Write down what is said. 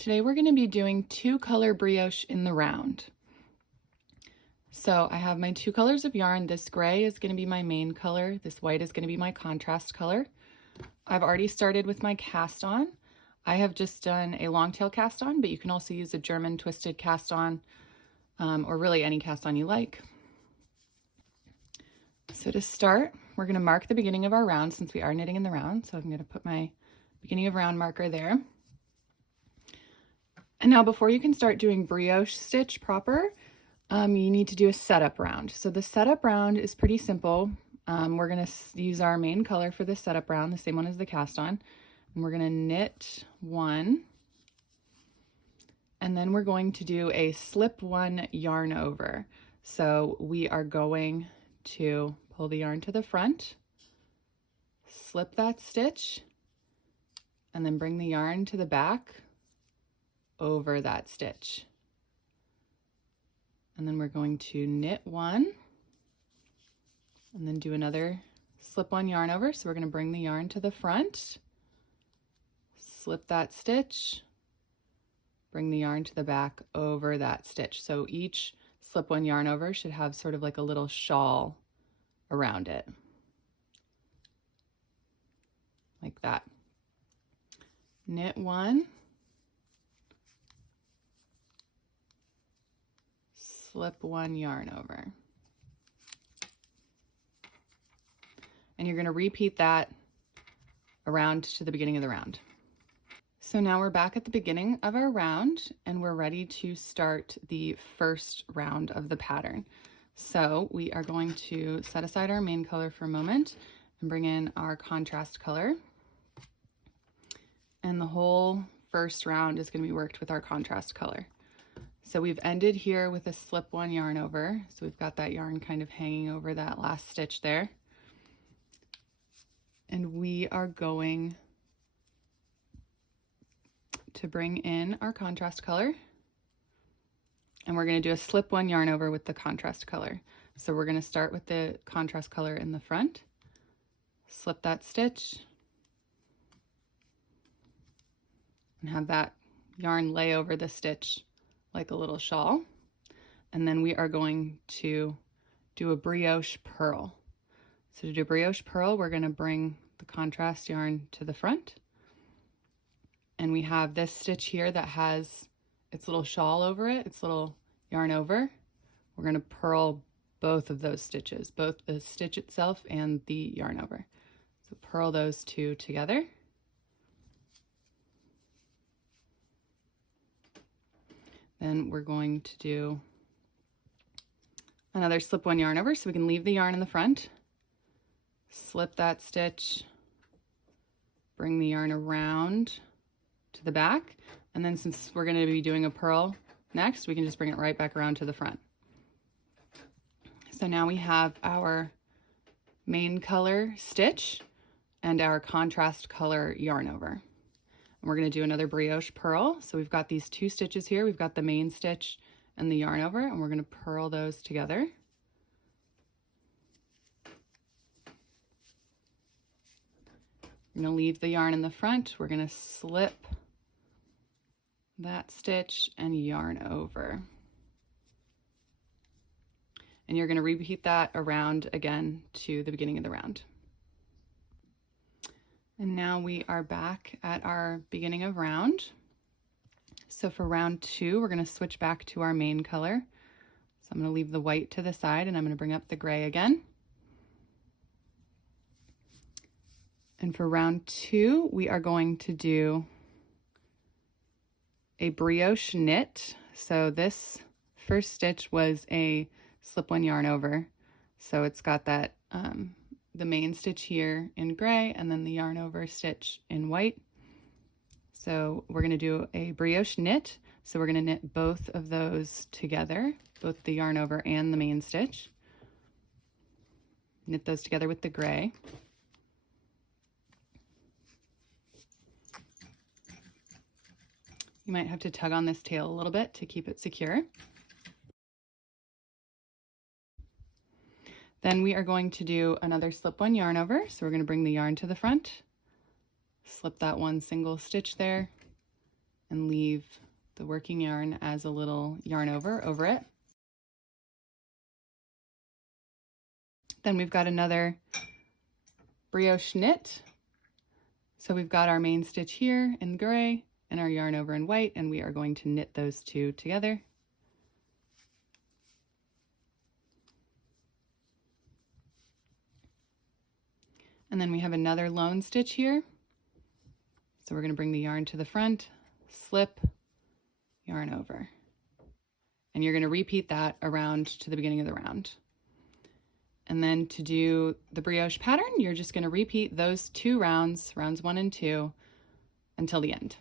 Today we're going to be doing 2-color brioche in the round. So I have my 2 colors of yarn. This gray is going to be my main color. This white is going to be my contrast color. I've already started with my cast on. I have just done a long tail cast on, but you can also use a German twisted cast on, or really any cast on you like. So to start, we're going to mark the beginning of our round since we are knitting in the round. So I'm going to put my beginning of round marker there. And now before you can start doing brioche stitch proper, you need to do a setup round. So the setup round is pretty simple. We're going to use our main color for the setup round, the same one as the cast on. And we're going to knit 1. And then we're going to do a slip 1 yarn over. So we are going to pull the yarn to the front, slip that stitch, and then bring the yarn to the back over that stitch. And then we're going to knit 1 and then do another slip 1 yarn over. So we're going to bring the yarn to the front, slip that stitch, bring the yarn to the back over that stitch. So each slip 1 yarn over should have sort of like a little shawl around it, like that. Knit 1, slip 1 yarn over. And you're going to repeat that around to the beginning of the round. So now we're back at the beginning of our round and we're ready to start the first round of the pattern. So we are going to set aside our main color for a moment and bring in our contrast color. And the whole first round is going to be worked with our contrast color. So we've ended here with a slip 1 yarn over. So we've got that yarn kind of hanging over that last stitch there. And we are going to bring in our contrast color. And we're going to do a slip 1 yarn over with the contrast color. So we're going to start with the contrast color in the front, slip that stitch, and have that yarn lay over the stitch like a little shawl. And then we are going to do a brioche purl. So to do brioche purl, we're going to bring the contrast yarn to the front. And we have this stitch here that has its little shawl over it, its little yarn over. We're going to purl both of those stitches, both the stitch itself and the yarn over. So purl those two together. Then we're going to do another slip 1 yarn over so we can leave the yarn in the front, slip that stitch, bring the yarn around to the back, and then since we're going to be doing a purl next, we can just bring it right back around to the front. So now we have our main color stitch and our contrast color yarn over. And we're going to do another brioche purl. So we've got these 2 stitches here. We've got the main stitch and the yarn over, and we're going to purl those together. We're going to leave the yarn in the front. We're going to slip that stitch and yarn over. And you're going to repeat that around again to the beginning of the round. And now we are back at our beginning of round. So for round 2, we're going to switch back to our main color. So I'm going to leave the white to the side and I'm going to bring up the gray again. And for round 2, we are going to do a brioche knit. So this first stitch was a slip 1 yarn over. So it's got that the main stitch here in gray and then the yarn over stitch in white. So we're going to do a brioche knit. So we're going to knit both of those together, both the yarn over and the main stitch. Knit those together with the gray. You might have to tug on this tail a little bit to keep it secure. Then we are going to do another slip 1 yarn over. So we're going to bring the yarn to the front, slip that 1 single stitch there, and leave the working yarn as a little yarn over it. Then we've got another brioche knit. So we've got our main stitch here in gray and our yarn over in white, and we are going to knit those two together. And then we have another lone stitch here. So we're going to bring the yarn to the front, slip, yarn over. And you're going to repeat that around to the beginning of the round. And then to do the brioche pattern, you're just going to repeat those two rounds, rounds 1 and 2, until the end.